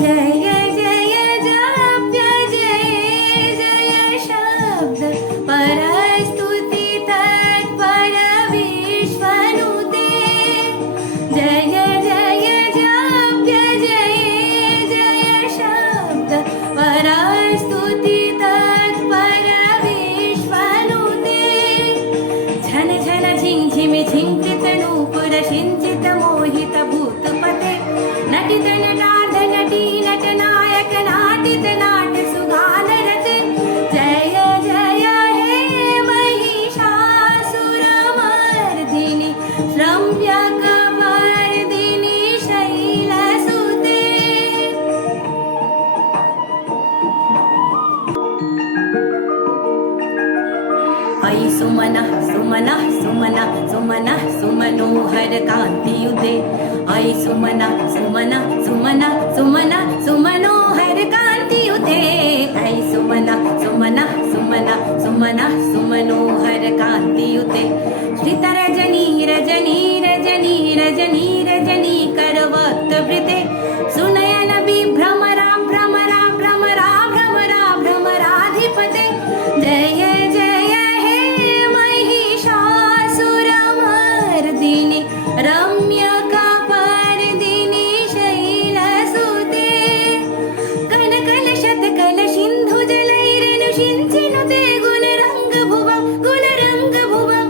जय जय जाप्य जय जय शब्द परस्तुती तत्पर विश्वनुते जय जय जाप्य जय जय शब्द परस्तुती तत्पर विश्वनुते झन झन झिं झिमि झिंकृत नूपुर सिंचित मोहित भूतपते नटित नटार्ध नटी नटनायक नाटित नाट सुगान रते जय जय हे महिषासुरमर्दिनि रम्यकवर्दिनि शैलसुते ऐ सुमनः सुमनः सुमनः सुमनः सुमनोहर कान्तियुते ऐ सुमनः सुमनः सुमनः सुमनः सुमनोहर कान्तियुते ऐ सुमनः सुमनः सुमनः सुमनः सुमनोहर कान्तियुते श्रितरजनी रजनी रजनी रजनी रजनी करवक्तवृते सुनयन विभ्रमरा भ्रमरा भ्रमरा भ्रमरा भ्रमराधिपते जय जय हे महिषासुरमर्दिनि रम्यकपर्दिनि शैलसुते कनकलशतकलसिन्धुजलैरनुषिञ्चिनुते गुणरङ्गभुवं गुणरङ्गभुवं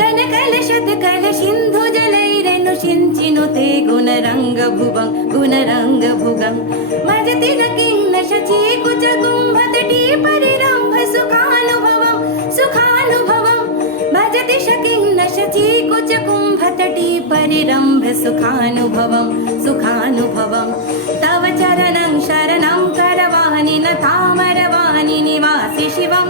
कनकलशतकलसिन्धुजलैरनुषिञ्चिनुते गुणरङ्गभुवं गुणरङ्गभुगं भजति न किं न शचीकुचकुम्भतटी परिरम्भ सुखानुभवं सुखानुभवं भजति शकिं न शचीकुचकुम्भतटी परिरम्भ सुखानुभवं सुखानुभवं तव चरणं शरणं करवाणि न तामरवाणि निवासि शिवं